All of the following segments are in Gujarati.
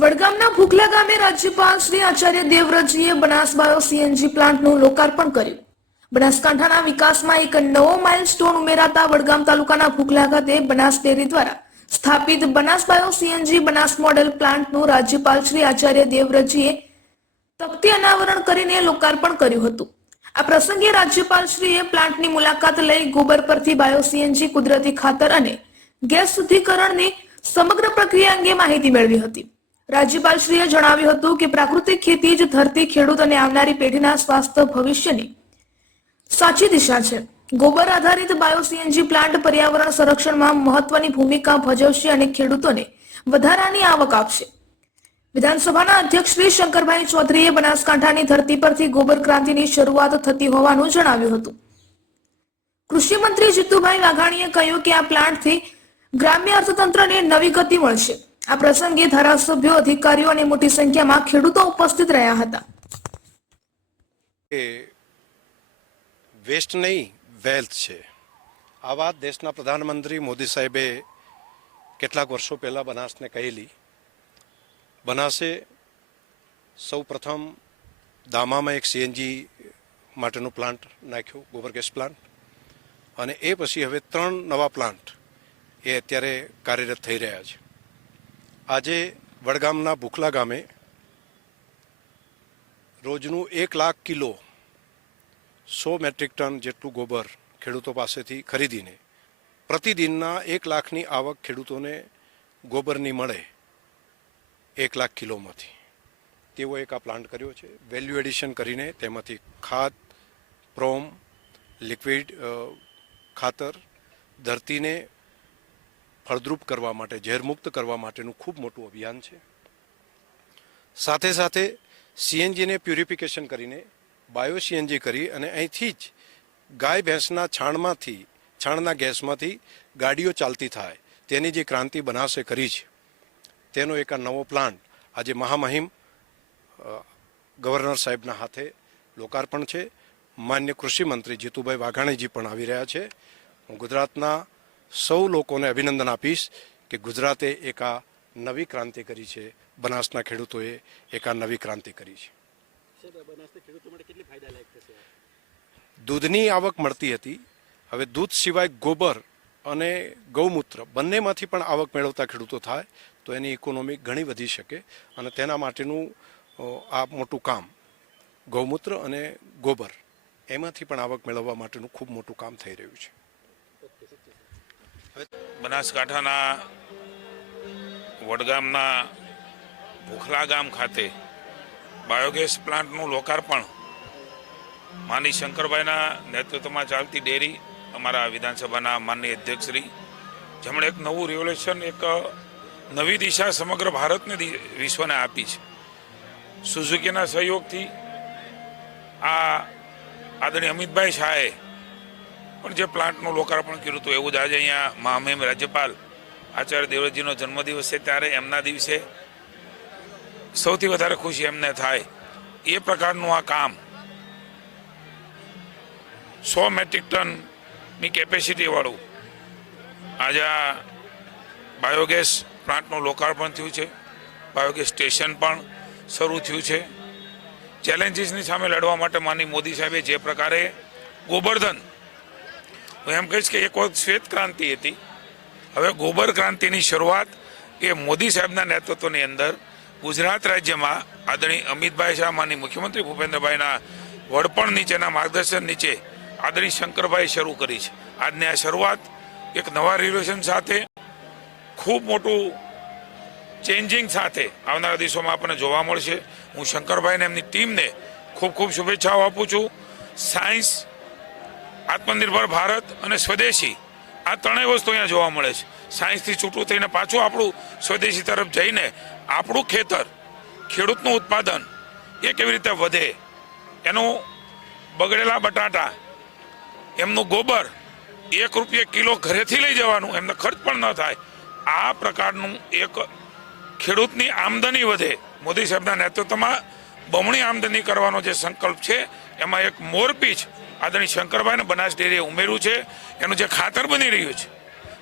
વડગામના ભૂખલા ગામે રાજ્યપાલ શ્રી આચાર્ય દેવવ્રતજીએ બનાસ બાયો સીએનજી પ્લાન્ટનું લોકાર્પણ કર્યું. બનાસકાંઠાના વિકાસમાં એક નવો માઇલસ્ટોન ઉમેરાતા વડગામ તાલુકાના ભૂખલા ખાતે બનાસ ડેરી દ્વારા સ્થાપિત Banas bio CNG Banas model પ્લાન્ટનું રાજ્યપાલ શ્રી આચાર્ય દેવવ્રતજીએ તકતી અનાવરણ કરીને લોકાર્પણ કર્યું હતું. આ પ્રસંગે રાજ્યપાલ શ્રીએ પ્લાન્ટની મુલાકાત લઈ ગોબર પરથી બાયો સીએનજી કુદરતી ખાતર અને ગેસ શુદ્ધિકરણની સમગ્ર પ્રક્રિયા અંગે માહિતી મેળવી હતી. રાજ્યપાલશ્રીએ જણાવ્યું હતું કે પ્રાકૃતિક ખેતી જ ધરતી ખેડૂત અને આવનારી પેઢીના સ્વાસ્થ્ય ભવિષ્યની સાચી દિશા છે. ગોબર આધારિત બાયો સીએનજી પ્લાન્ટ પર્યાવરણ સંરક્ષણમાં મહત્વની ભૂમિકા ભજવશે અને ખેડૂતોને વધારાની આવક આપશે. વિધાનસભાના અધ્યક્ષ શ્રી શંકરભાઈ ચૌધરીએ બનાસકાંઠાની ધરતી પરથી ગોબર ક્રાંતિની શરૂઆત થતી હોવાનું જણાવ્યું હતું. કૃષિ મંત્રી જીતુભાઈ વાઘાણીએ કહ્યું કે આ પ્લાન્ટથી ગ્રામ્ય અર્થતંત્રને નવી ગતિ મળશે. આ પ્રસંગે ધારાસભ્યો, અધિકારીઓ અને મોટી સંખ્યામાં ખેડૂતો ઉપસ્થિત રહ્યા હતા. વેસ્ટ નહીં વેલ્થ છે. આ વાત દેશના પ્રધાનમંત્રી મોદી સાહેબે કેટલાક વર્ષો પહેલાં બનાસને કહેલી. બનાસે સૌ પ્રથમ દામામાં એક સીએનજી માટેનું પ્લાન્ટ નાખ્યું, ગોબર ગેસ પ્લાન્ટ અને એ પછી હવે ત્રણ નવા પ્લાન્ટ એ અત્યારે કાર્યરત થઈ રહ્યા છે. આજે વડગામના ભૂખલા ગામે રોજનું એક લાખ કિલો સો મેટ્રિક ટન જેટલું ગોબર ખેડૂતો પાસેથી ખરીદીને પ્રતિદિનના એક લાખની આવક ખેડૂતોને ગોબરની મળે એક લાખ કિલોમાંથી. તેવો એક આ પ્લાન્ટ કર્યો છે. વેલ્યુ એડિશન કરીને તેમાંથી ખાદ, પ્રોમ, લિક્વિડ ખાતર, ધરતીને ફળદ્રુપ કરવા માટે, ઝેરમુક્ત કરવા માટેનું ખૂબ મોટું અભિયાન છે. સાથે સાથે સીએનજીને પ્યુરિફિકેશન કરીને, બાયો સીએનજી કરી અને અહીંથી જ ગાય ભેંસના છાણમાંથી, છાણના ગેસમાંથી ગાડીઓ ચાલતી થાય. તેની જે ક્રાંતિ બનાવશે કરી છે, તેનો એક આ નવો પ્લાન્ટ આજે મહામહિમ ગવર્નર સાહેબના હાથે લોકાર્પણ છે. માન્ય કૃષિ મંત્રી જીતુભાઈ વાઘાણીજી પણ આવી રહ્યા છે. હું ગુજરાતના સૌ લોકોને અભિનંદન આપીશ કે ગુજરાતે એક આ નવી ક્રાંતિ કરી છે. બનાસના ખેડૂતોએ એક આ નવી ક્રાંતિ કરી છે. દૂધની આવક મળતી હતી. હવે દૂધ સિવાય ગોબર અને ગૌમૂત્ર બંનેમાંથી પણ આવક મેળવતા ખેડૂતો થાય તો એની ઇકોનોમી ઘણી વધી શકે અને તેના માટેનું આ મોટું કામ ગૌમૂત્ર અને ગોબર એમાંથી પણ આવક મેળવવા માટેનું ખૂબ મોટું કામ થઈ રહ્યું છે. બનાસકાંઠાના વડગામના ભૂખલા ગામ ખાતે બાયોગેસ પ્લાન્ટનું લોકાર્પણ માની શંકરભાઈના નેતૃત્વમાં ચાલતી ડેરી અમારા વિધાનસભાના માનનીય અધ્યક્ષશ્રી. જેમણે એક નવું રિવોલ્યુશન એક નવી દિશા સમગ્ર ભારતને વિશ્વને આપી છે. સુઝુકીના સહયોગથી આ આદરણીય અમિતભાઈ શાહે પણ જે પ્લાન્ટનું લોકાર્પણ કર્યું હતું, એવું જ આજે અહીંયા મહામહિમ રાજ્યપાલ આચાર્ય દેવજીનો જન્મદિવસ છે. ત્યારે એમના દિવસે સૌથી વધારે ખુશી એમને થાય. એ પ્રકારનું આ કામ સો મેટ્રિક ટનની કેપેસિટીવાળું આજે આ બાયોગેસ પ્લાન્ટનું લોકાર્પણ થયું છે. બાયોગેસ સ્ટેશન પણ શરૂ થયું છે. ચેલેન્જીસની સામે લડવા માટે માની મોદી સાહેબે જે પ્રકારે ગોબરધન હું એમ કહીશ કે એક વખત શ્વેત ક્રાંતિ હતી. હવે ગોબર ક્રાંતિની શરૂઆત એ મોદી સાહેબના નેતૃત્વની અંદર ગુજરાત રાજ્યમાં આદરણીય અમિતભાઈ શાહ માની મુખ્યમંત્રી ભૂપેન્દ્રભાઈના વડપણ નીચેના માર્ગદર્શન નીચે આદરણીય શંકરભાઈ શરૂ કરી છે. આજની આ શરૂઆત એક નવા રિલેશન સાથે, ખૂબ મોટું ચેન્જિંગ સાથે આવનારા દિવસોમાં આપણને જોવા મળશે. હું શંકરભાઈને એમની ટીમને ખૂબ ખૂબ શુભેચ્છાઓ આપું છું. સાયન્સ આત્મનિર્ભર ભારત અને સ્વદેશી આ ત્રણેય વસ્તુ અહીંયા જોવા મળે છે. સાયન્સથી છૂટું થઈને પાછું આપણું સ્વદેશી તરફ જઈને આપણું ખેતર, ખેડૂતનું ઉત્પાદન એ કેવી રીતે વધે, એનું બગડેલા બટાટા, એમનું ગોબર એક રૂપિયે કિલો ઘરેથી લઈ જવાનું, એમને ખર્ચ પણ ન થાય. આ પ્રકારનું એક ખેડૂતની આમદની વધે. મોદી સાહેબના નેતૃત્વમાં બમણી આમદની કરવાનો જે સંકલ્પ છે, એમાં એક મોરપીચ આદરણીય શંકરભાઈને બનાસ ડેરીએ ઉમેર્યું છે. એનું જે ખાતર બની રહ્યું છે,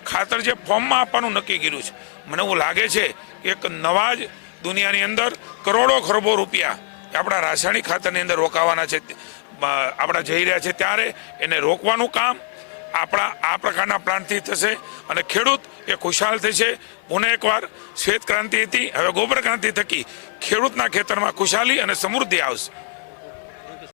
ખાતર જે ફોર્મમાં આપવાનું નક્કી કર્યું છે. મને એવું લાગે છે એક નવા જ દુનિયાની અંદર કરોડો ખરબો રૂપિયા આપણા રાસાયણિક ખાતરની અંદર રોકાવાના છે. આપણા જઈ રહ્યા છે ત્યારે એને રોકવાનું કામ આપણા, આ પ્રકારના પ્લાન્ટથી થશે અને ખેડૂત એ ખુશાલ થશે. પુનઃ એકવાર શ્વેત ક્રાંતિ હતી, હવે ગોબર ક્રાંતિ થકી ખેડૂતના ખેતરમાં ખુશાલી અને સમૃદ્ધિ આવશે.